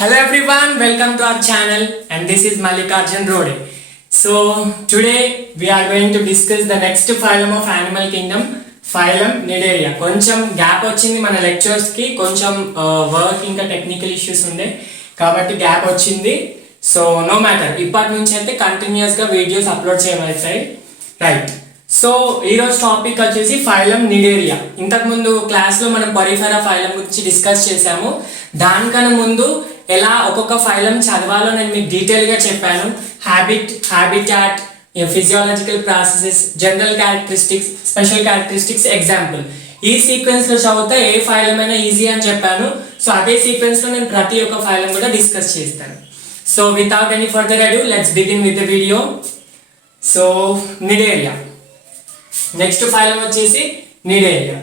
Hello everyone, welcome to our channel and this is Mallikarjun Rode. So today we are going to discuss the next phylum of animal kingdom, phylum Cnidaria. కొంచెం గ్యాప్ వచ్చింది మన లెక్చర్స్ కి, కొంచెం వర్క్ ఇంకా technical issues ఉండే కాబట్టి గ్యాప్ వచ్చింది. So no matter, ఇప్పటి నుంచి అయితే కంటిన్యూస్ గా వీడియోస్ అప్లోడ్ చేయమవుతాయి, రైట్? సో ఈరోజు టాపిక్ వచ్చేసి ఫైలం నిడేరియా. ఇంతకుముందు క్లాస్లో మనం పరిఫెరా ఫైలం గురించి డిస్కస్ చేసాము. దానికన్నా ముందు ఎలా ఒక్కొక్క ఫైలం చదవాలో నేను మీకు డీటెయిల్గా చెప్పాను. Habitat, physiological processes, general characteristics, special characteristics, example. ఈ సీక్వెన్స్లో చదివితే ఏ ఫైలం అయినా ఈజీ అని చెప్పాను. సో అదే సీక్వెన్స్లో నేను ప్రతి ఒక్క ఫైలం కూడా డిస్కస్ చేస్తాను. So without any further adieu let's begin with the video. So Cnidaria, next phylum వచ్చేసి నిడేరియా.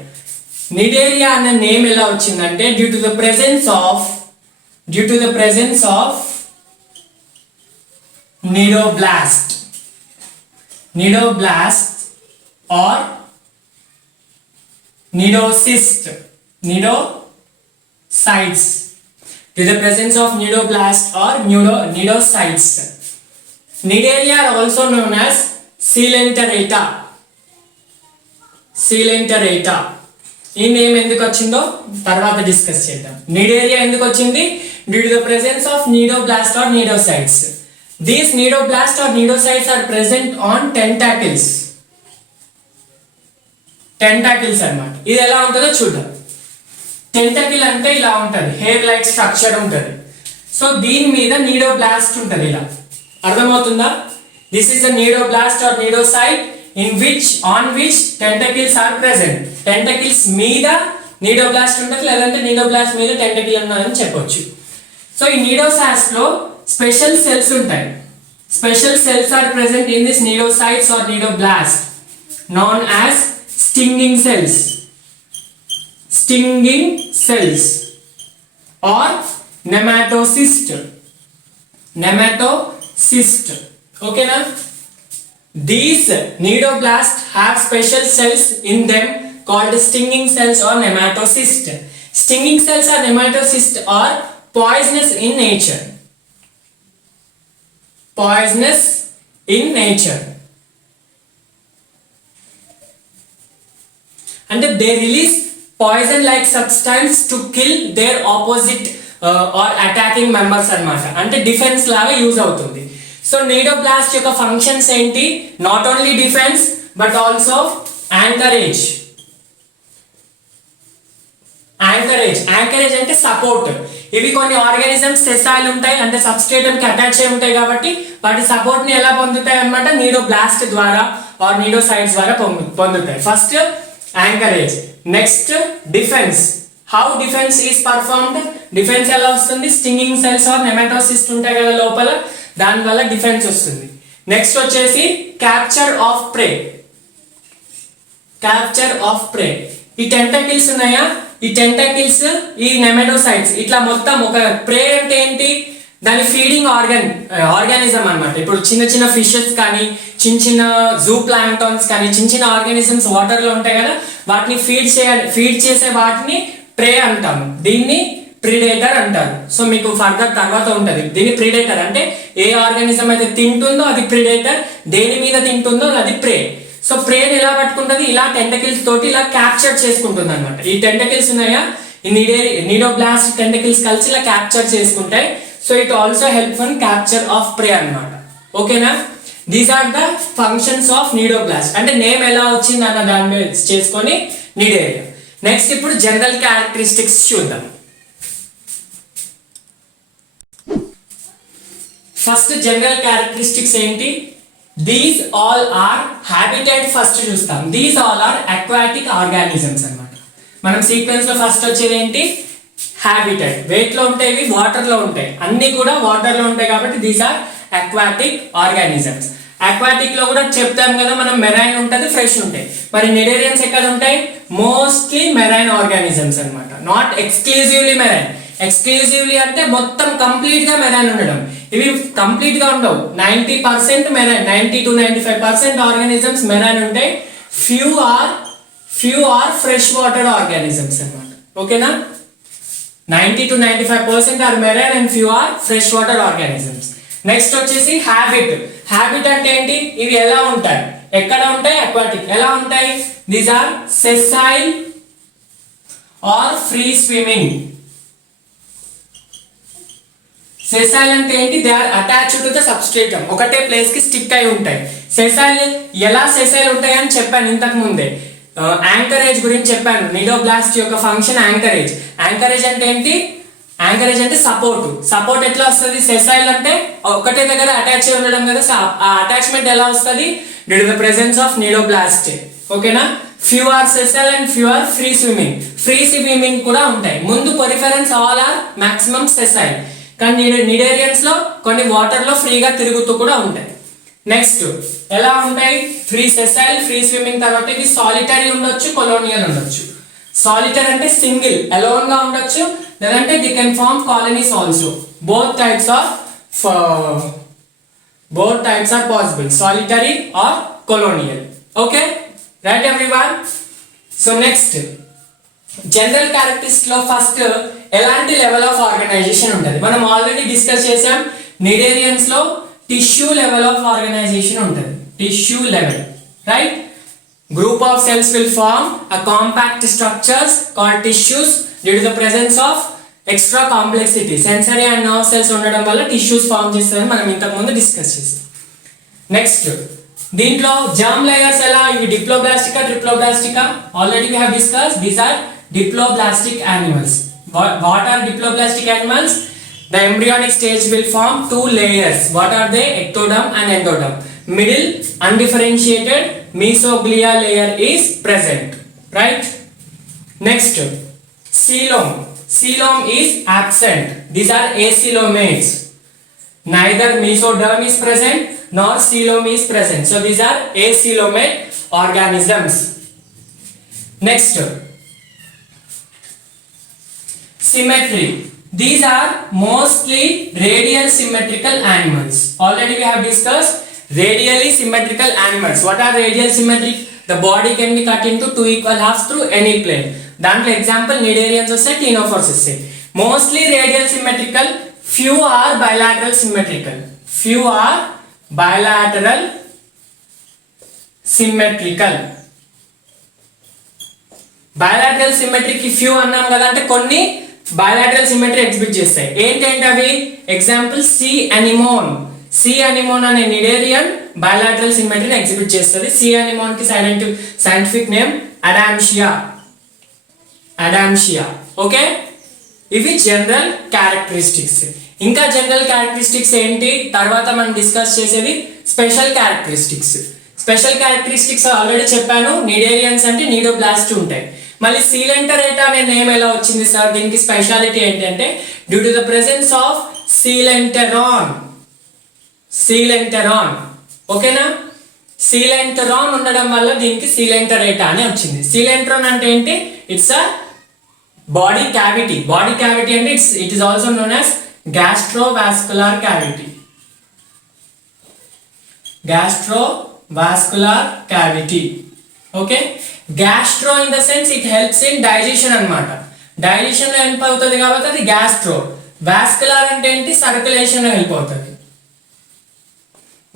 నిడేరియా అన్న నేమ్ ఎలా వచ్చిందంటే due to the presence of nidoblast or nidocyst, nidocytes, to the presence of nidoblast or nidocytes. Cnidaria are also known as coelenterata. ఈ name ఎందుకు వచ్చిందో తర్వాత discuss చేద్దాం. Cnidaria ఎందుకు వచ్చింది? Due to the presence of cnidoblast or cnidocytes. These cnidoblast or cnidocytes are present on tentacles అన్నమాట. ఇది ఎలా ఉంటుందో చూద్దాం. టెంటాకిల్ అంటే ఇలా ఉంటుంది, హెయిర్ లైక్ స్ట్రక్చర్ ఉంటుంది. సో దీని మీద నిడోబ్లాస్ట్ ఉంటుంది, ఇలా అర్థమవుతుందా? This is the cnidoblast or cnidocyte on which tentacles are present. Tentacles మీద నీడోబ్లాస్ట్ ఉంటుంది, లేదంటే నీడోబ్లాస్ట్ మీద టెంటకిల్ ఉన్నదని చెప్పొచ్చు. సో ఈ నీడోసాస్ లో స్పెషల్ సెల్స్ ఉంటాయి. Special cells are present in this cnidocytes or cnidoblast known as stinging cells or nematocyst. ఓకేనా? These nidoblasts have special cells in them called stinging cells or nematocyst. Stinging cells or nematocyst are poisonous in nature. And they release poison like substance to kill their opposite or attacking members అన్నమాట. అంటే డిఫెన్స్ లాగా యూజ్ అవుతుంది. సో నీడోబ్లాస్ట్ యొక్క ఫంక్షన్స్ ఏంటి? Not only defence but also anchorage అంటే సపోర్ట్. ఇవి కొన్ని ఆర్గానిజమ్స్ సెసైల్ ఉంటాయి, అంటే సబ్స్ట్రేటమ్ కి అటాచ్ అయి ఉంటాయి కాబట్టి వాటి సపోర్ట్ ని ఎలా పొందుతాయి అన్నమాట? నీడోబ్లాస్ట్ ద్వారా ఆర్ నీడోసైట్స్ ద్వారా పొందుతాయి. First anchorage, next defence. How defence is performed? Defence ఎలా వస్తుంది? స్టింగింగ్ సెల్స్ ఆర్ నెమాటోసిస్ట్ ఉంటాయి కదా లోపల, దాని వల్ల డిఫెన్స్ వస్తుంది. నెక్స్ట్ వచ్చేసి క్యాప్చర్ ఆఫ్ ప్రే. ఈ టెంటకిల్స్ ఉన్నాయా, ఈ టెంటకిల్స్ ఈ నెమాటోసైట్స్ ఇట్లా మొత్తం ఒక ప్రే అంటే ఏంటి? దాని ఫీడింగ్ ఆర్గానిజం అన్నమాట. ఇప్పుడు చిన్న ఫిషెస్ కానీ, చిన్న జూ ప్లాంక్టాన్స్ కానీ, చిన్న ఆర్గానిజమ్స్ వాటర్ లో ఉంటాయి కదా, వాటిని ఫీడ్ చేసే వాటిని ప్రే అంటాము. దీన్ని ప్రిడేటర్ అంటారు. సో మీకు ఫర్దర్ తర్వాత ఉంటుంది. దీని ప్రిడేటర్ అంటే ఏ ఆర్గానిజం అయితే తింటుందో అది ప్రిడేటర్, దేని మీద తింటుందో అది ప్రే. సో ప్రేని ఎలా పట్టుకుంటుంది? ఇలా టెంటకిల్స్ తోటి ఇలా క్యాప్చర్ చేసుకుంటుంది అనమాట. ఈ టెంటకిల్స్ ఉన్నాయా, ఈ నీడోబ్లాస్ట్ టెంటకిల్స్ కలిసి ఇలా క్యాప్చర్ చేసుకుంటాయి. So it also help in capture of prey అన్నమాట. ఓకేనా? These are the functions of cnidoblast. అంటే నేమ్ ఎలా వచ్చింది అన్న దాని మీద చేసుకొని నిడేరియా. నెక్స్ట్ ఇప్పుడు జనరల్ క్యారెక్టరిస్టిక్స్ చూద్దాం. ఫస్ట్ జనరల్ క్యారెక్టరిస్టిక్స్ ఏంటి? These all are habitat. First చూస్తాం. These all are aquatic organisms అన్నమాట. మనం సీక్వెన్స్ లో ఫస్ట్ వచ్చేది ఏంటి? హ్యాబిటాట్. వెయిట్ లో ఉంటాయి, వాటర్ లో ఉంటాయి, అన్ని కూడా వాటర్ లో ఉంటాయి కాబట్టి these are aquatic organisms. Aquatic లో కూడా చెప్తాం కదా మనం, మెరైన్ ఉంటుంది, ఫ్రెష్ ఉంటాయి. మరి నిడేరియన్స్ ఎక్కడ ఉంటాయి? మోస్ట్లీ మెరైన్ ఆర్గానిజమ్స్ అన్నమాట. Not exclusively marine. ఎక్స్క్లూజివ్లీ అంటే మొత్తం కంప్లీట్ గా మెరైన్ ఉండడం. ఇవి కంప్లీట్ గా ఉండవు. 90% మెరైన్, 90 to 95% ఆర్గానిజమ్స్ మెరైన్ ఉంటాయి. Few are fresh water organisms అన్నమాట. ఓకేనా? 90 to 95% are marine and few are freshwater organisms. Next వచ్చేసి హ్యాబిట్ అంటే ఏంటి? ఇవి ఎలా ఉంటాయి, ఎక్కడ ఉంటాయి? అక్వాటిక్. ఎలా ఉంటాయి? These are sessile or free swimming. Sessile అంటే ఏంటి? They are attached to the substratum, ఒకటే ప్లేస్ కి స్టిక్ అయి ఉంటాయి. సెసైల్ ఎలా సెసైల్ ఉంటాయి అని చెప్పాను ఇంతకు ముందే. యాంకరేజ్ గురించి చెప్పాను. నిడోబ్లాస్ట్ యొక్క ఫంక్షన్ యాంకరేజ్. యాంకరేజ్ అంటే ఏంటి? యాంకరేజ్ అంటే సపోర్ట్ ఎట్లా వస్తుంది? సెసైల్ అంటే ఒకటే దగ్గర అటాచ్ అయి ఉండడం కదా. ఆ అటాచ్మెంట్ ఎలా వస్తుంది? Due to the presence of cnidoblast. ఓకేనా? Few are sessile and few are free swimming కూడా ఉంటాయి. ముందు poriferans all are maximum sessile, కానీ నిడేరియన్స్ లో కొన్ని వాటర్ లో ఫ్రీగా తిరుగుతూ కూడా ఉంటాయి. నెక్స్ట్ ఎలా ఉంటాయి? Free swimming. తర్వాత ఇది సాలిటరీ ఉండొచ్చు, కొలోనియల్ ఉండొచ్చు. సాలిటరీ అంటే సింగిల్ అలోన్ గా ఉండొచ్చు, లేదంటే they can form colonies also. Both types are possible, solitary or colonial. Okay, right everyone. So next general characteristics లో ఫస్ట్ ఎలాంటి లెవెల్ ఆఫ్ ఆర్గనైజేషన్ ఉంటుంది? మనం ఆల్రెడీ డిస్కస్ చేసాం. నిడేరియన్స్ లో టిష్యూ లెవెల్ ఆఫ్ ఆర్గనైజేషన్ ఉంటుంది. Tissue level, right? Group of cells will form a compact structures called tissues due to the presence of extra complexity. Sensory and nerve cells ఉండడం వల్ల tissues form చేస్తారని మనం ఇంతకు ముందు డిస్కస్ చేసాం. నెక్స్ట్ దీంట్లో జర్మ్ లేయర్స్ ఎలా? ఇవి diploblastica, triploblastica? Already we have discussed. These are diploblastic animals. What are diploblastic animals? The embryonic stage will form two layers. What are they? Ectoderm and endoderm. Middle undifferentiated mesoglia layer is present, right? Next, coelom is absent. These are acoelomates. Neither mesoderm is present nor coelom is present, so these are acoelomate organisms. Next, symmetry. These are mostly radial symmetrical animals. Already we have discussed radially symmetrical animals. What are radial symmetric? The body can be cut into two equal halves through any plane. దాంట్లో example cnidarians వస్తాయి, ctenophores వస్తాయి. Mostly radial symmetrical, few are bilateral symmetrical. Bilateral సిమెట్రీకి few అన్నాం కదా, అంటే కొన్ని bilateral symmetry exhibit చేస్తాయి. ఏంటంటే అవి ఎగ్జాంపుల్ సి అనిమోన్ అనే నిడేరియన్ బైలాటరల్ సిమెట్రీని ఎగ్జిబిట్ చేస్తుంది. సి అనిమోన్ కి సైంటిఫిక్ నేమ్ అడామ్షియా. ఓకే, ఇవి జనరల్ క్యారెక్టరిస్టిక్స్. ఇంకా జనరల్ క్యారెక్టరిస్టిక్స్ ఏంటి తర్వాత మనం డిస్కస్ చేసేది స్పెషల్ క్యారెక్టరిస్టిక్స్ ఆల్రెడీ చెప్పాను. నిడేరియన్స్ అంటే నీడోబ్లాస్ట్ ఉంటాయి. మళ్ళీ సీలెంటరేటా అనే నేమ్ ఎలా వచ్చింది సార్? దీనికి స్పెషాలిటీ ఏంటంటే due to the presence of coelenteron. ఓకేనా? సీలెంటరాన్ ఉండడం వల్ల దీనికి సీలెంటరేటా అని వచ్చింది. సీలెంటరాన్ అంటే ఏంటి? ఇట్స్ అ బాడీ క్యావిటీ అంటే it is also known as gastrovascular cavity. Okay, gastro in the sense it helps in digestion అన్నమాట. డైజెషన్ లో హెల్ప్ అవుతుంది కాబట్టి అది గ్యాస్ట్రో. వాస్కులార్ అంటే ఏంటి? సర్క్యులేషన్ లో హెల్ప్ అవుతుంది.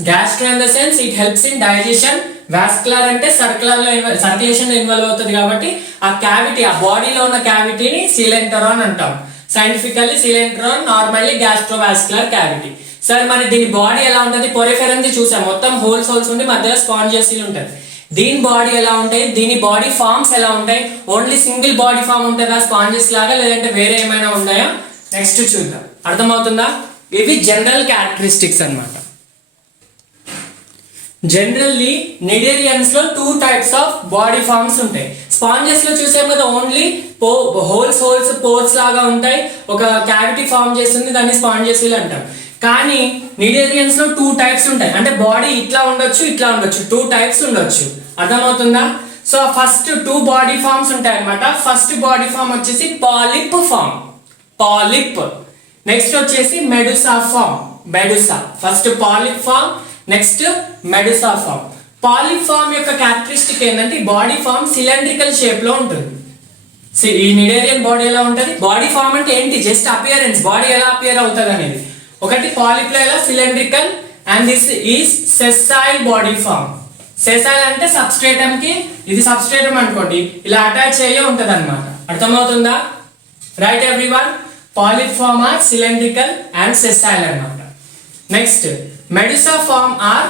Gastro in the sense it helps in digestion. Vascular అంటే సర్క్యులేషన్ లో ఇన్వాల్వ్ అవుతుంది కాబట్టి ఆ క్యావిటీ, ఆ బాడీలో ఉన్న క్యావిటీని సీలెంటరాన్ అంటాం. Scientifically coelenteron, normally gastrovascular cavity. Sir మరి దీని బాడీ ఎలా ఉంటుంది? పొరిఫెరమ్ ది చూసాం, మొత్తం హోల్స్ ఉండి మధ్యలో స్పాంజియస్ ఉంటుంది. దీని బాడీ ఎలా ఉంటాయి? దీని బాడీ ఫార్మ్స్ ఎలా ఉంటాయి? ఓన్లీ సింగిల్ బాడీ ఫామ్ ఉంటుందా స్పాంజెస్ లాగా, లేదంటే వేరే ఏమైనా ఉన్నాయా? నెక్స్ట్ చూద్దాం. అర్థమవుతుందా? ఇవి జనరల్ క్యారెక్టరిస్టిక్స్ అన్నమాట. జనరల్లీ నిడేరియన్స్ లో two types of body forms ఉంటాయి. స్పాంజెస్ లో చూసే కదా ఓన్లీ హోల్స్ పోర్స్ లాగా ఉంటాయి, ఒక క్యావిటీ ఫార్మ్ చేస్తుంది, దాన్ని స్పాంజెస్ అంటాం. కానీ నిడేరియన్స్ లో టూ టైప్స్ ఉంటాయి, అంటే బాడీ ఇట్లా ఉండొచ్చు, టూ టైప్స్ ఉండొచ్చు. అర్థమవుతుందా? So first two body forms ఉంటాయి అన్నమాట. ఫస్ట్ బాడీ ఫార్మ్ వచ్చేసి పాలిప్. నెక్స్ట్ వచ్చేసి medusa. First polyp form, next medusa form. Polyp form యొక్క క్యారెక్టరిస్టిక్ ఏంటంటే బాడీ ఫార్మ్ సిలిండ్రికల్ షేప్ లో ఉంటుంది. ఈ నిడేరియన్ బాడీ ఎలా ఉంటుంది? బాడీ ఫామ్ అంటే ఏంటి? జస్ట్ అపియరెన్స్, బాడీ ఎలా అపియర్ అవుతుంది అనేది. ఒకటి పాలిప్ లో ఎలా cylindrical, and this is sessile body form. Sessile అంటే సబ్స్ట్రేటమ్ కి, ఇది సబ్స్ట్రేటమ్ అనుకోండి, ఇలా అటాచ్ అయ్యే ఉంటది అనమాట. అర్థమవుతుందా? Right everyone, polyp form are cylindrical and sessile అన్నమాట. Next medusa form are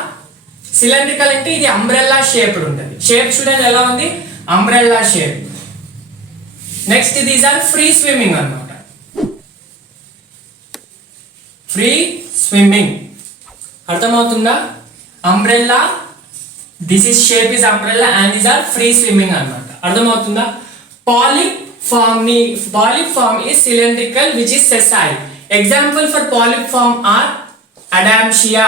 cylindrical అంటే ఇది అంబ్రెల్లా షేప్డ్ ఉంటుంది. షేప్ చూడండి ఎలా ఉంది, umbrella shape. Next these are free swimming అన్నమాట. ఫ్రీ స్విమ్మింగ్ అర్థమవుతుందా? Umbrella, this is shape is umbrella and these are free swimming అన్నమాట. అర్థమవుతుందా? Polyp form is cylindrical which is sessile. Example for polyp form are Adamsia.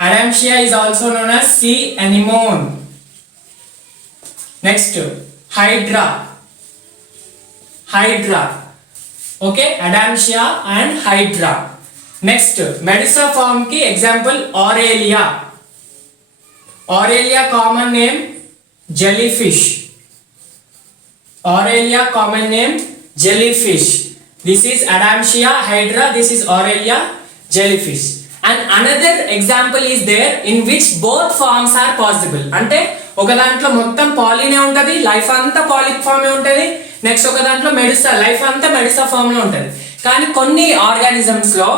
Adamsia is also known as sea anemone. Next Hydra. Okay, Adamsia and Hydra. Next Medusa form ki example Aurelia. Aurelia common name jellyfish. Aurelia common name jellyfish. This is Adamsia, Hydra, this is Aurelia, jellyfish. And another example is there in which both forms are possible. అంటే ఒక దాంట్లో మొత్తం పాలీనే ఉంటది, లైఫ్ అంతా పాలిక్ ఫామ్ ఏ ఉంటది. నెక్స్ట్ ఒక దాంట్లో మెడుసా, లైఫ్ అంతా మెడుసా ఫామ్ లో ఉంటది. కానీ కొన్ని ఆర్గానిజమ్స్ లో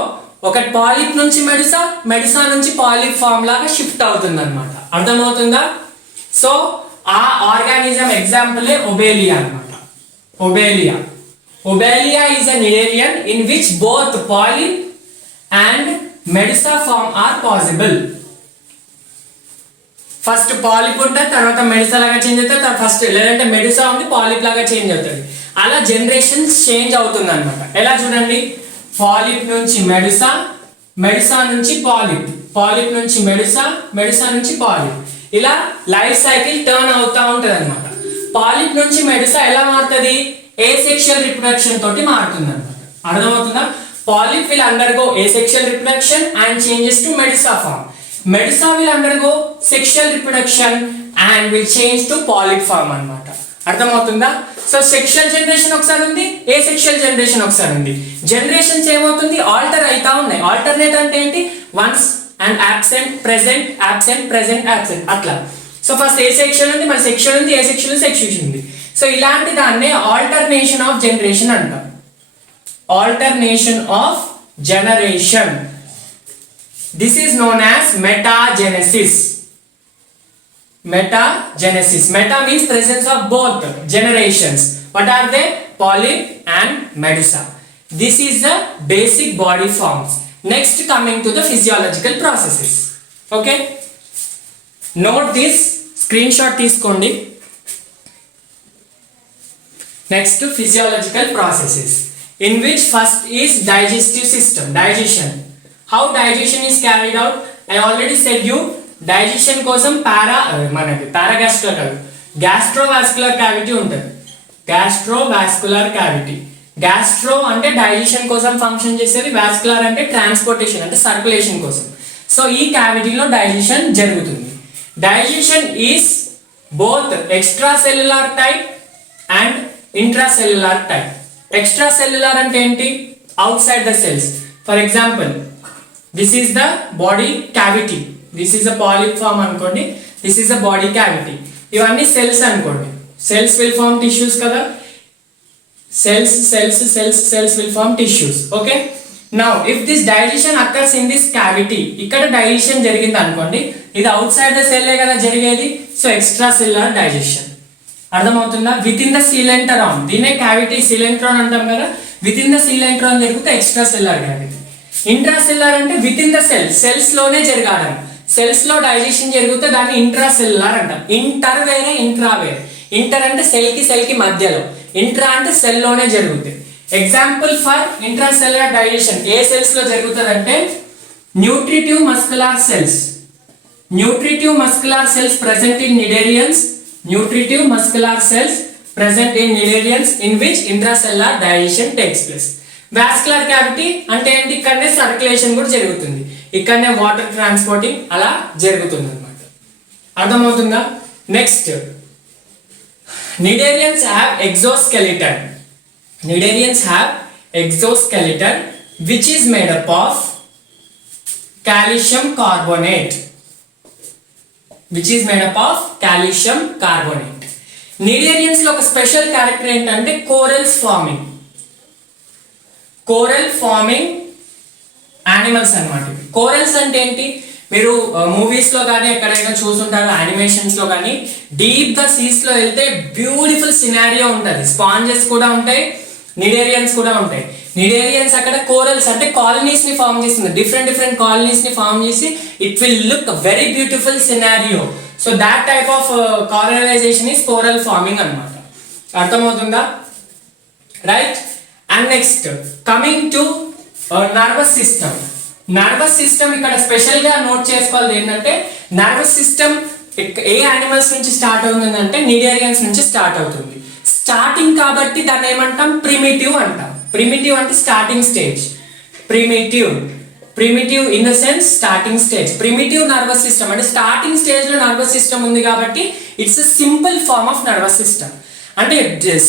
ఒకటి పాలిప్ నుంచి మెడుసా, మెడుసా నుంచి పాలిప్ ఫామ్ లాగా షిఫ్ట్ అవుతుంది అనమాట. అర్థమవుతుందా? సో ఆ ఆర్గానిజం ఎగ్జాంపుల్ ఒబేలియా అన్నమాట. ఒబేలియా is an Nidarian in which both polyp and medusa form are possible. First polyp ఉంటుంది, తర్వాత మెడుసా లాగా చేంజ్ అవుతుంది, ఫస్ట్ లేదంటే మెడుసా ఉండి పాలిప్ లాగా చేంజ్ అవుతుంది. అలా జనరేషన్స్ చేంజ్ అవుతుంది అనమాట. ఎలా చూడండి, పాలిప్ నుంచి మెడుసా, మెడుసా నుంచి పాలిప్, పాలిప్ నుంచి మెడుసా, మెడుసా నుంచి పాలిప్, ఇలా లైఫ్ సైకిల్ టర్న్ అవుతా ఉంటది అనమాట. పాలిప్ నుంచి మెడుసా ఎలా మారుతుంది? asexual reproduction తోటి మారుతుంది అనమాట. అర్థమవుతుందా? Polyp will undergo asexual reproduction and changes to medusa form. Medusa will undergo sexual reproduction and will change to polyp form అన్నమాట. అర్థమవుతుందా? సో సెక్షువల్ జనరేషన్ ఒకసారి ఉంది, asexual జనరేషన్ ఒకసారి ఉంది. జనరేషన్స్ ఏమవుతుంది? ఆల్టర్ అవుతా ఉన్నాయి. ఆల్టర్నేట్ అంటే ఏంటి? Once and absent, present, absent, present, absent అట్లా. సో ఫస్ట్ asexual ఉంది, మరి సెక్షువల్ ఉంది, asexual, sexuation ఉంది. సో ఇలాంటి దాన్నే ఆల్టర్నేషన్ ఆఫ్ జనరేషన్ అంటాం. Alternation of generation, this is known as metagenesis. Metagenesis. Meta means presence of both generations. What are they? Polyp and medusa. This is the basic body forms. Next, coming to the physiological processes. Okay. Note this. Screenshot తీసుకోండి. Next to physiological processes, in which first is digestive system. Digestion. How digestion is carried out? I already said you. Digestion కోసం మనకి paragastral కాదు, gastrovascular cavity ఉంటుంది. Gastrovascular cavity. Gastro అంటే digestion కోసం function చేసేది, vascular అంటే transportation అంటే circulation కోసం. సో ఈ క్యావిటీలో డైజెషన్ జరుగుతుంది. Digestion is both extracellular type and intracellular type. Extracellular అంటే ఏంటి? Outside the cells. For example, this is the body cavity. This is a polyp form అనుకోండి, this is a body cavity. ఇవన్నీ cells అనుకోండి. Cells will form tissues కదా. Cells will form tissues. Okay. Now if this digestion occurs in this cavity, ఇక్కడ digestion జరిగింది అనుకోండి, ఇది outside the సెల్లే కదా జరిగేది. So extracellular digestion. అర్థమవుతుందా? విత్ ఇన్ ద సీలెంట్రాన్, దీనే క్యావిటీ సీలెంట్రాన్ అంటాం కదా. విత్ ఇన్ ద సీలెంట్రాన్ జరిగితే extracellular cavity. Intracellular అంటే విత్ ఇన్ ద సెల్స్ లోనే జరగాలి. సెల్స్ లో డైజెషన్ జరిగితే దాన్ని ఇంట్రా సెల్యులార్ అంటాం. ఇంటర్ వేరే, ఇంట్రా వేరే. ఇంటర్ అంటే సెల్ కి మధ్యలో, ఇంట్రా అంటే సెల్ లోనే జరుగుతుంది. Example for intra cellular digestion ఏ సెల్స్ లో జరుగుతుంది అంటే nutritive muscular cells. Nutritive muscular cells present in cnidarians. Nutritive muscular cells present in cnidarians in which intracellular digestion takes place. Vascular cavity అంటే ఏంటి? ఇక్కడనే సర్క్యులేషన్ కూడా జరుగుతుంది, ఇక్కడనే వాటర్ ట్రాన్స్పోర్టింగ్ అలా జరుగుతుంది అన్నమాట. అర్థమవుతుందా? Next Cnidarians have exoskeleton. Cnidarians have exoskeleton which is made up of calcium carbonate. Which is made up of calcium carbonate. Cnidarians లో ఒక స్పెషల్ క్యారెక్టర్ ఏంటంటే corals farming. Coral farming animals అన్నమాట. కోరల్స్ అంటే ఏంటి? మీరు మూవీస్ లో కానీ ఎక్కడైనా చూస్తుంటారు, యానిమేషన్స్ లో కానీ డీప్ గా సీస్ లో వెళ్తే బ్యూటిఫుల్ సినారియో ఉంటుంది. స్పాంజెస్ కూడా ఉంటాయి, నిడేరియన్స్ కూడా ఉంటాయి. నిడేరియన్స్ అక్కడ కోరల్స్ అంటే కాలనీస్ ని ఫార్మ్ చేస్తుంది. డిఫరెంట్ కాలనీస్ ని ఫార్మ్ చేసి it will look very beautiful scenario. So that type of colonisation is coral farming అన్నమాట. అర్థమవుతుందా? Right. And next coming to nervous system. Nervous system ఇక్కడ స్పెషల్ గా నోట్ చేసుకోవాలి ఏంటంటే నర్వస్ సిస్టమ్ ఏ యానిమల్స్ నుంచి స్టార్ట్ అవుతుందంటే నిడేరియన్స్ నుంచి స్టార్ట్ అవుతుంది. స్టార్టింగ్ కాబట్టి దాన్ని ఏమంటాం? ప్రిమిటివ్ అంటాం. ప్రిమిటివ్ అంటే starting stage. Primitive in the sense starting stage. Primitive nervous system అంటే స్టార్టింగ్ స్టేజ్ లో నర్వస్ సిస్టమ్ ఉంది కాబట్టి it's a simple form of nervous system. అంటే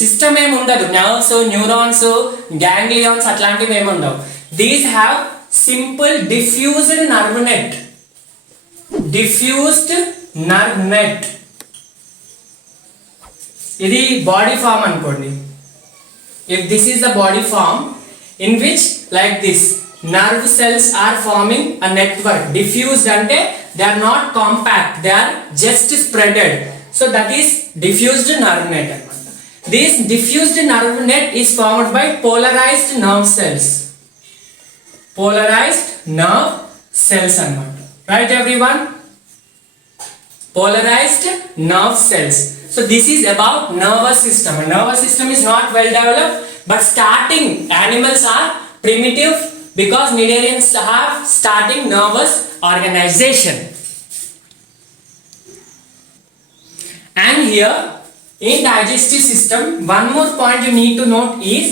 సిస్టమ్ ఏమి ఉండదు, నర్వ్స్, న్యూరాన్స్, గ్యాంగ్లియాన్స్ అట్లాంటివి ఏమి ఉండవు. These have simple diffused nerve net. Diffused nerve net. ఇది బాడీ ఫామ్ అనుకోండి. If this is the body form in which like this nerve cells are forming a network. Diffused ante they are not compact, they are just spreaded. So that is diffused nerve net. This diffused nerve net is formed by polarized nerve cells. Polarized nerve cells anamata. Right everyone? Polarized nerve cells. So this is about nervous system. A nervous system is not well developed, but starting animals are primitive because Cnidarians have starting nervous organization. And here in digestive system, one more point you need to note is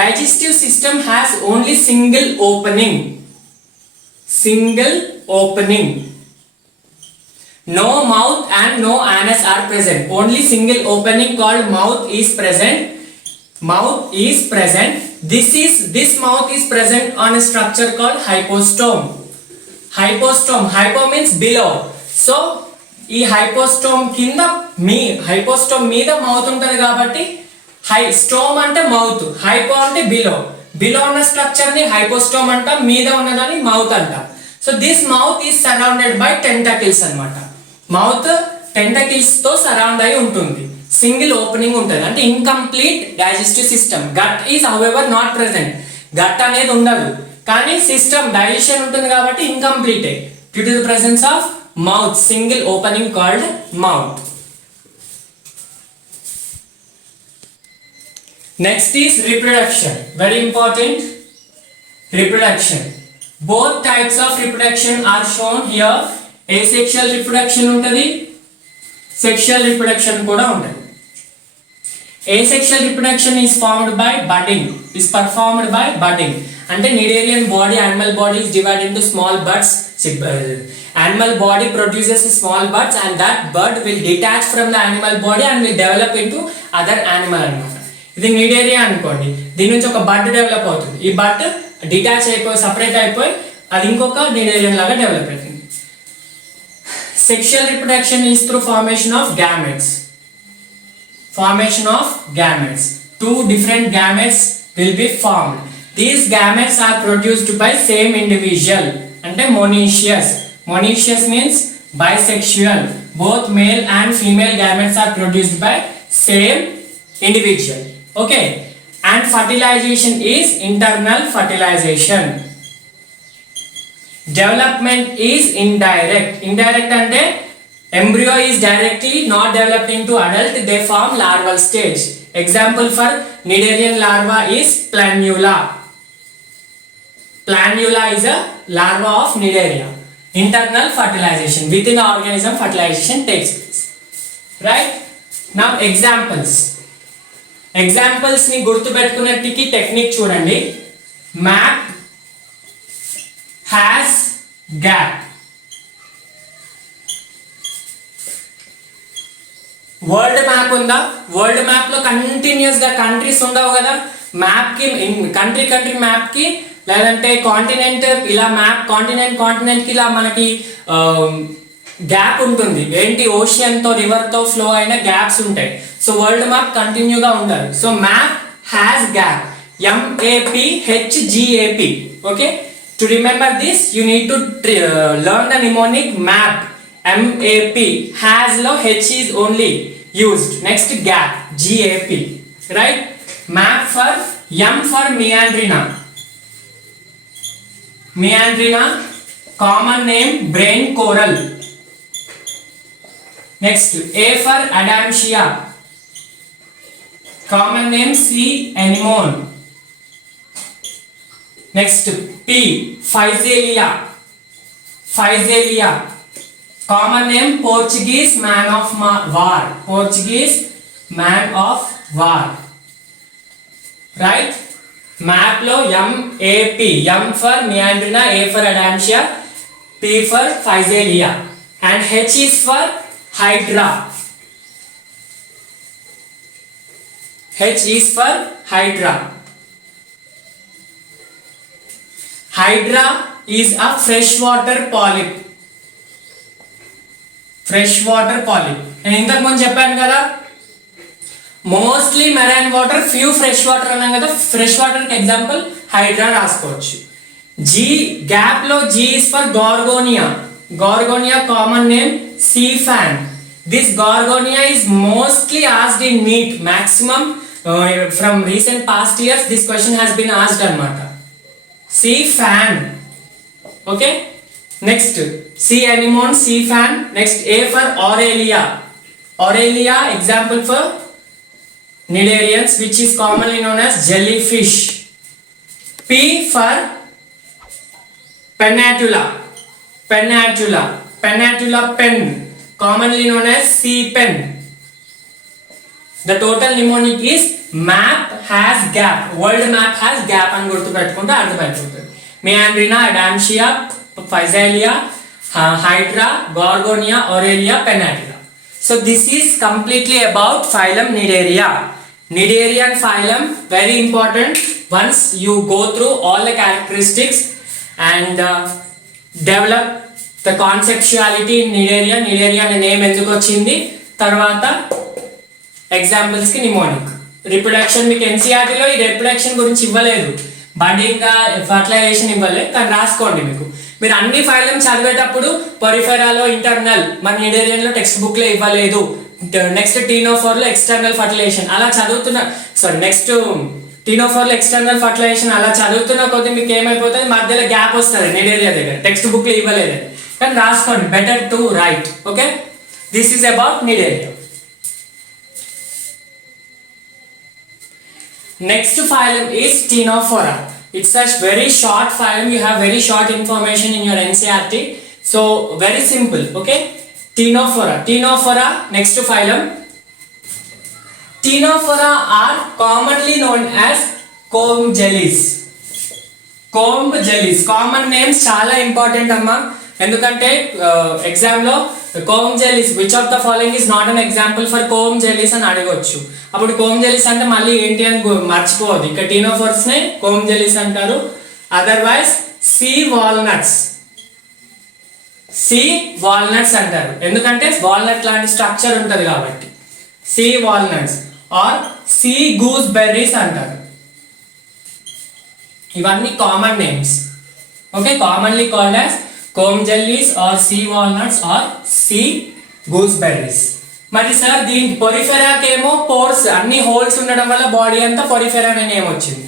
digestive system has only single opening. Single opening. No mouth and no anus are present. Only single opening called mouth is present. Mouth is present. This mouth is present on a structure called hypostome. Hypostome. Hypo means below. So ఈ hypostome కింద hypostome మీద mouth ఉంటుంది కాబట్టి stome అంటే mouth, hypo అంటే below. Below ఉన్న structure ని hypostome అంటాం, మీద ఉన్నదాన్ని మౌత్ అంటాం. So this mouth is surrounded by tentacles అన్నమాట. మౌత్ టెంటకిల్స్ తో సరౌండ్ అయి ఉంటుంది. సింగిల్ ఓపెనింగ్ ఉంటుంది అంటే incomplete digestive system. Gut is however not present. Gut అనేది ఉండదు కానీ సిస్టమ్ డైజెషన్ ఉంటుంది కాబట్టి incomplete due to the presence of mouth, single opening called mouth. Next is reproduction. Very important. Reproduction. Both types of reproduction are shown here. Asexual reproduction untadi, sexual reproduction kuda untadi. Asexual reproduction is formed by budding. Is performed by budding. Ante Cnidarian body, animal body is divided into small buds. Animal body produces small buds and that bud will detach from the animal body and will develop into other animal anamata. ఇది నిడేరియా అనుకోండి, దీని నుంచి ఒక బడ్ డెవలప్ అవుతుంది. ఈ బడ్ డిటాచ్ అయిపోయి సపరేట్ అయిపోయి అది ఇంకొక నిడేరియన్ లాగా డెవలప్ అవుతుంది. Sexual reproduction is through formation of gametes. Formation of gametes. Two different gametes will be formed. These gametes are produced by same individual. Ante monoecious. Monoecious means bisexual. Both male and female gametes are produced by same individual. Okay. And fertilization is internal fertilization. Development is indirect. Indirect ante embryo is directly not developed into adult, they form larval stage. Example for Cnidarian larva is planula. Planula is a larva of Cnidaria. Internal fertilization. Within the organism fertilization takes place. Right? Now examples. Examples ni gurtu pettukunnatiki technique chudandi. Map has gap. World map ఉందా? World map లో కంటిన్యూస్ గా కంట్రీస్ ఉండవు కదా, మ్యాప్ కి country map కి లేదంటే కాంటినెంట్ ఇలా map continent కి ఇలా మనకి గ్యాప్ ఉంటుంది. ఏంటి, ఓషియన్ తో రివర్ తో ఫ్లో అయిన గ్యాప్స్ ఉంటాయి. సో వరల్డ్ మ్యాప్ కంటిన్యూగా ఉండాలి. So map has gap, MAPHGAP. Okay, to remember this you need to learn the mnemonic MAP. MAP has లో H is only used. Next gap, GAP, right? MAP for M for meandrina. Common name brain coral. Next A for Adamsia, common name sea anemone. Next P, Physalia, common name Portuguese man of war. Right? Map lo MAP, M for meandrina, A for Adamsia, P for Physalia, and H is for Hydra. H is for Hydra. Hydra is a freshwater polyp. నేను ఇంతకు ముందు చెప్పాను కదా, mostly marine water, few fresh water అన్నాం కదా, fresh water కి ఎగ్జాంపుల్ హైడ్రా రాసుకోవచ్చు. G gap లో G is for Gorgonia. Common name sea fan. This Gorgonia is mostly asked in NEET. Maximum from recent past years this question has been asked anamata. Sea fan. Okay, next sea anemone, sea fan. Next A for Aurelia. Example for Cnidarians, which is commonly known as jellyfish. P for Pennatula pen, commonly known as sea pen. The total mnemonic is map has gap. World map has gap అని గుర్తుపెట్టుకుంటే అర్థమైపోతుంది. Meandrina, Adamsia, Physalia, Hydra, Gorgonia, Aurelia, Pennatula. So this is completely about phylum Cnidaria. Cnidarian phylum, very important. Once you go through all the characteristics and develop the conceptuality in Cnidaria అనే నేమ్ ఎందుకు వచ్చింది, తర్వాత ఎగ్జాంపుల్స్ కి mnemonic. Reproduction మీకు NCERT లో ఈ రిప్రొడక్షన్ గురించి ఇవ్వలేదు, బడింగ్ ఫర్టిలైజేషన్ ఇవ్వలేదు, కానీ రాసుకోండి. మీరు అన్ని ఫైలం చదివేటప్పుడు పొరిఫెరాలో ఇంటర్నల్, మన Cnidarian లో టెక్స్ట్ బుక్ లో ఇవ్వలేదు. నెక్స్ట్ Ctenophore లో ఎక్స్టర్నల్ ఫర్టిలైజేషన్ అలా నెక్స్ట్ Ctenophore లో ఎక్స్టర్నల్ ఫర్టిలైజేషన్ అలా చదువుతున్న కొద్ది మీకు ఏమైపోతుంది, మధ్యలో గ్యాప్ వస్తుంది Cnidaria దగ్గర, టెక్స్ట్ బుక్ లో ఇవ్వలేదు, కానీ రాసుకోండి. Better to right. Okay, this is about Cnidaria. Next phylum is Ctenophora. It's a very short phylum. You have very short information in your NCERT. So very simple. Okay, Ctenophora. Next phylum. Ctenophora are commonly known as comb jellies. Common names చాలా ఇంపార్టెంట్ అమ్మా, ఎందుకంటే ఎగ్జామ్ లో comb jellies, which of the following is not an example for comb jellies అని అడగొచ్చు. అప్పుడు comb jellies అంటే మళ్ళీ ఏంటి అని మర్చిపోవద్దు. ఇక్కడ Ctenophores నే comb jellies అంటారు. అదర్వైజ్ sea walnuts అంటారు, ఎందుకంటే వాల్నట్ లాంటి స్ట్రక్చర్ ఉంటది కాబట్టి. sea walnuts or sea gooseberries అంటారు. ఇవన్నీ common names. Okay, commonly called as comb jellies or sea walnuts or sea gooseberries. మరి సార్ దీని పొరిఫెరాకి ఏమో పోర్స్ అన్ని హోల్స్ ఉండడం వల్ల బాడీ అంతా పొరిఫెరా అనే నేమ్ వచ్చింది.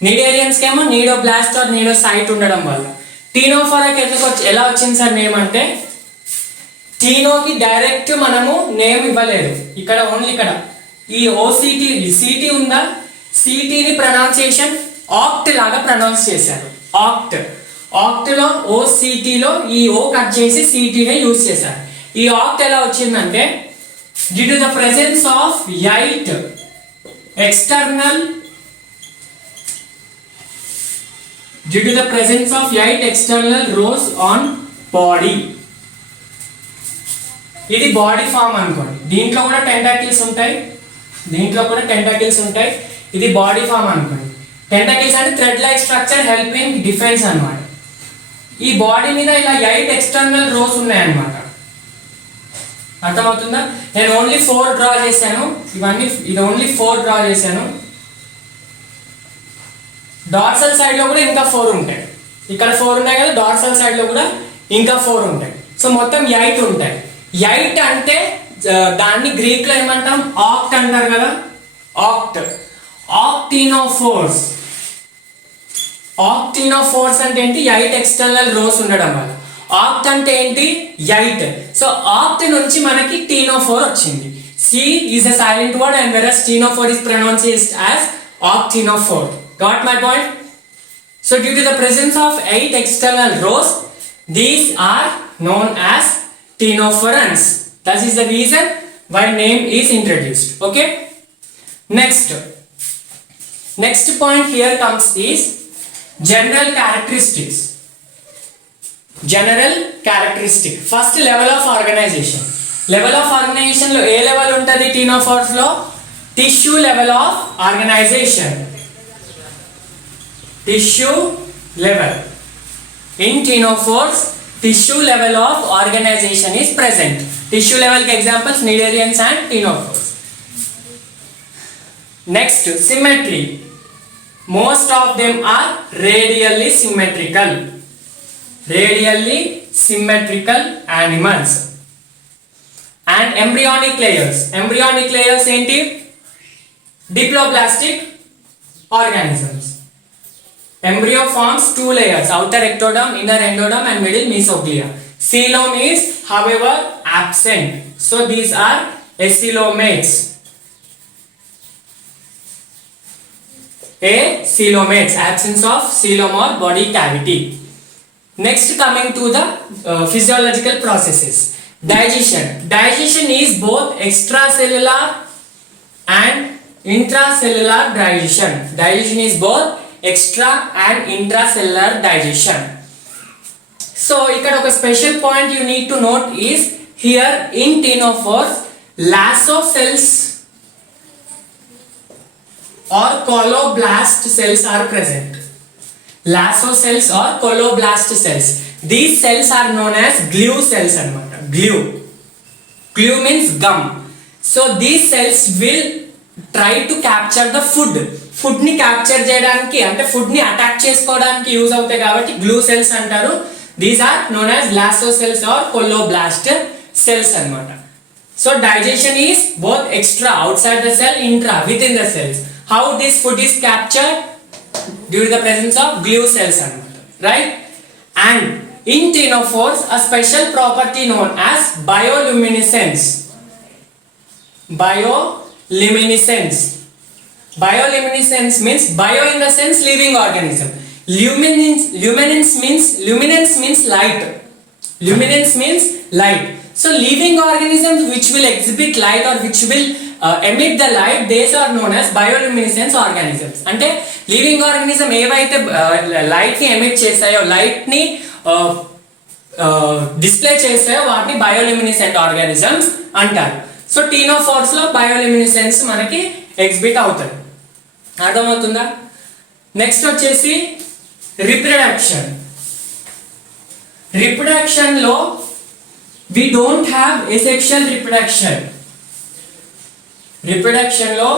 Cnidarians కేమో నీడోబ్లాస్ట్ ఆర్ నీడోసైట్ ఉండడం వల్ల. Ctenophora ఎలా వచ్చింది సార్ నేమ్ అంటే, టీనోకి డైరెక్ట్ మనము నేమ్ ఇవ్వలేదు, ఇక్కడ ఓన్లీ ఇక్కడ ఈ OCT CT ఉందా, CTని ప్రొనౌన్సియేషన్ ఆక్ట్ లాగా ప్రొనౌన్స్ చేశారు. ఆక్ట్ లో OCT లో ఈ O కట్ చేసి CTనే యూజ్ చేశారు. ఈ ఆక్ట్ ఎలా వచ్చిందంటే, due to the presence of eight external rows on body. ఇది బాడీ ఫామ్ అనుకోండి, దీంట్లో కూడా టెంటాకిల్స్ ఉంటాయి, ఇది బాడీ ఫామ్ అనుకోండి. టెంటాకిల్స్ అంటే thread like structure helping defence అన్నమాట. ఈ బాడీ మీద ఇలా 8 ఎక్స్టర్నల్ రోస్ ఉన్నాయన్నమాట. అర్థమవుతుందా? నేను ఓన్లీ 4 డ్రా చేశాను, ఇది ఓన్లీ 4 డ్రా చేశాను. డార్సల్ సైడ్ లో కూడా ఇంకా 4 ఉంటాయి. ఇక్కడ 4 ఉన్నాయి కదా, డార్సల్ సైడ్ లో కూడా ఇంకా 4 ఉంటాయి. సో మొత్తం 8 ఉంటాయి. 8 అంటే దాన్ని గ్రీక్ లో ఏమంటాం? ఆక్ట్ అంటారు కదా, ఆక్టినోఫోర్స్. ఆక్టినోఫోర్స్ అంటే ఏంటి? 8 ఎక్స్టర్నల్ రోస్ ఉండడం వల్ల. ఆక్ట్ అంటే ఏంటి? 8. సో ఆక్ట్ నుంచి మనకి టీనోఫోర్ వచ్చింది. C is a silent word and whereas stenophore is pronounced as octinophore. Got my point? So due to the presence of 8 external rows, these are known as ctenophorans. That is the reason why name is introduced. Okay? Next point here comes is general characteristics. First level of organization. Level of organization లో ఏ లెవెల్ ఉంటుంది ctenophores లో? Tissue level of organization. Tissue level. In ctenophores, tissue level of organization is present. Tissue level के examples cnidarians and ctenophores. Next, symmetry. Most of them are radially symmetrical animals. And embryonic layers ఏంటి? Diploblastic organisms. Embryo forms 2 layers, outer ectoderm, inner endoderm and middle mesoglea. Coelom is however absent. So these are acoelomates. Absence of coelom or body cavity. Next, coming to the physiological processes. Digestion is both extracellular and intracellular digestion. Digestion is both extra and intracellular digestion. So ikkada oka special point you need to note is here in ctenophores lasso cells or coloblast cells are present. Lasso cells or coloblast cells. These cells are known as glue cells anamata. Glue means gum. So these cells will try to capture the food ని capture చేయడానికి, అంటే food ని attack చేసుకోవడానికి use అవుతాయి కాబట్టి glue cells అంటారు. These are known as lasso cells or colloblast cells అన్నమాట. So digestion is both extra outside the cell, intra within the cells. How this food is captured? Due to the presence of glue cells అన్నమాట, right? And in ctenophores a special property known as bioluminescence. Bioluminescence means bio in the sense living organism. Luminance means light. So living organisms which will exhibit light or which will emit the light, these are known as bioluminescent organisms. అంటే living organism ఏవైతే లైట్ ని ఎమిట్ చేస్తాయో, లైట్ ని డిస్ప్లే చేస్తాయో వాటిని బయోల్యూమినిసెంట్ ఆర్గానిజమ్స్ అంటారు. So ctenophores లో బయోల్యూమినిసెన్స్ మనకి ఎగ్జిబిట్ అవుతుంది. అర్థమవుతుందా? నెక్స్ట్ వచ్చేసి రిప్రొడక్షన్ లో we don't have asexual reproduction లో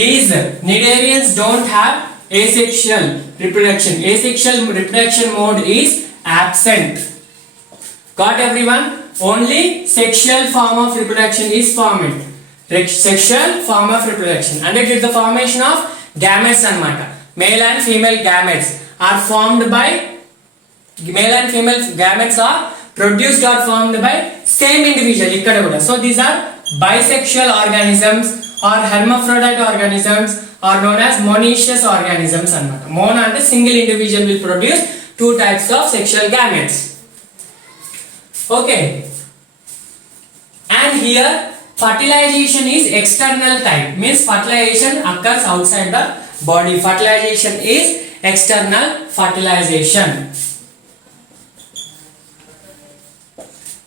these cnidarians don't have asexual reproduction mode is absent. Got everyone? Only sexual form of reproduction is formed. Sexual form of reproduction, and it is the formation of gametes anamata. Male and female gametes are formed by produced or formed by same individual ikkada kuda. So these are bisexual organisms or hermaphrodite organisms are known as monoecious organisms anamata. Mono ante single individual will produce 2 types of sexual gametes. Okay, and here fertilization is external type, means fertilization occurs outside the body. Fertilization is external fertilization.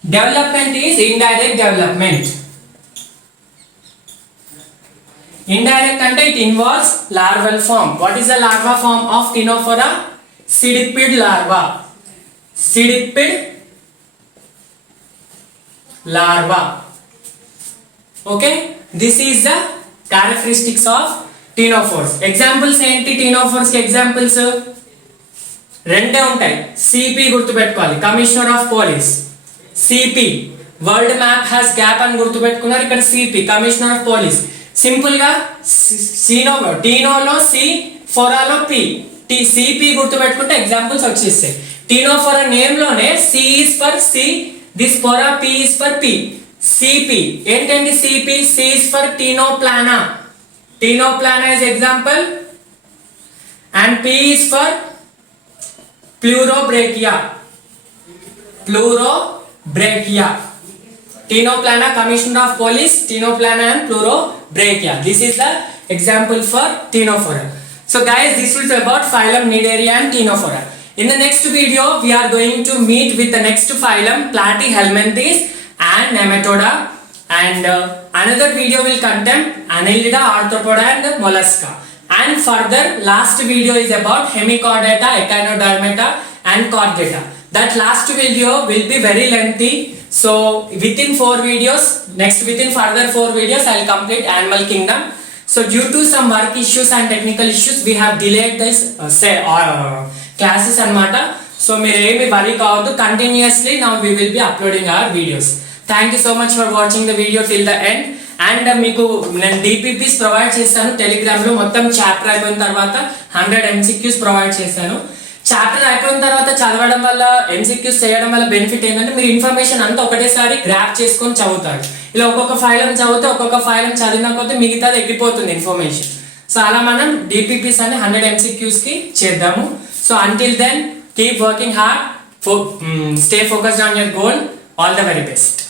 Development is indirect development. Indirect ante it involves larval form. What is the larva form of Ctenophora? Cydipid larva. Cydipid larva. Okay, this is the characteristics of Ctenophores. Examples ఏంటి Ctenophores కి examples రెండే ఉంటాయి. CP గుర్తుపెట్టుకోవాలి, commissioner of police. CP world map has gap అని గుర్తుపెట్టుకున్నారు. ఇక్కడ CP commissioner of police. Simple గా టీనోలో సి, ఫోరాలో పి, సిపి గుర్తుపెట్టుకుంటే ఎగ్జాంపుల్స్ వచ్చేస్తాయి. టీనోఫోరా నేమ్ లోనే C is for C, this phora P is for P. CP ఏంటండి? CP C is for Ctenoplana. Ctenoplana is example and P is for Pleurobrachia. Pleurobrachia. Ctenoplana, Commissioner of Police, Ctenoplana and Pleurobrachia. This is the example for Ctenophora. So guys, this was about phylum Cnidaria and Ctenophora. In the next video, we are going to meet with the next phylum Platyhelminthes and Nematoda. And another video will contain Annelida, Arthropoda and Mollusca. And further, last video is about Hemichordata, Echinodermata and Chordata. That last video will be very lengthy. So within 4 videos, within further 4 videos, I will complete Animal Kingdom. So due to some work issues and technical issues, we have delayed this classes anamata. So mere emi worry kavadu, continuously now we will be uploading our videos. Thank you so much for watching the video till the end. And మీకు నేను DPPs provide చేస్తాను టెలిగ్రామ్ లో. మొత్తం చాప్టర్ అయిపోయిన తర్వాత 100 MCQs provide చేస్తాను. చాప్టర్ అయిపోయిన తర్వాత చదవడం వల్ల, MCQs చేయడం వల్ల బెనిఫిట్ ఏంటంటే మీరు ఇన్ఫర్మేషన్ అంతా ఒకటేసారి గ్రాప్ చేసుకొని చదువుతారు. ఇలా ఒక్కొక్క ఫైలం చదివితే ఒక్కొక్క ఫైలం చదివిన కొద్దీ మిగతాది ఎక్కిపోతుంది ఇన్ఫర్మేషన్. సో అలా మనం డిపిపిస్ అని 100 MCQs కి చేద్దాము. So until then keep working hard, stay focused on your goal. All the very best.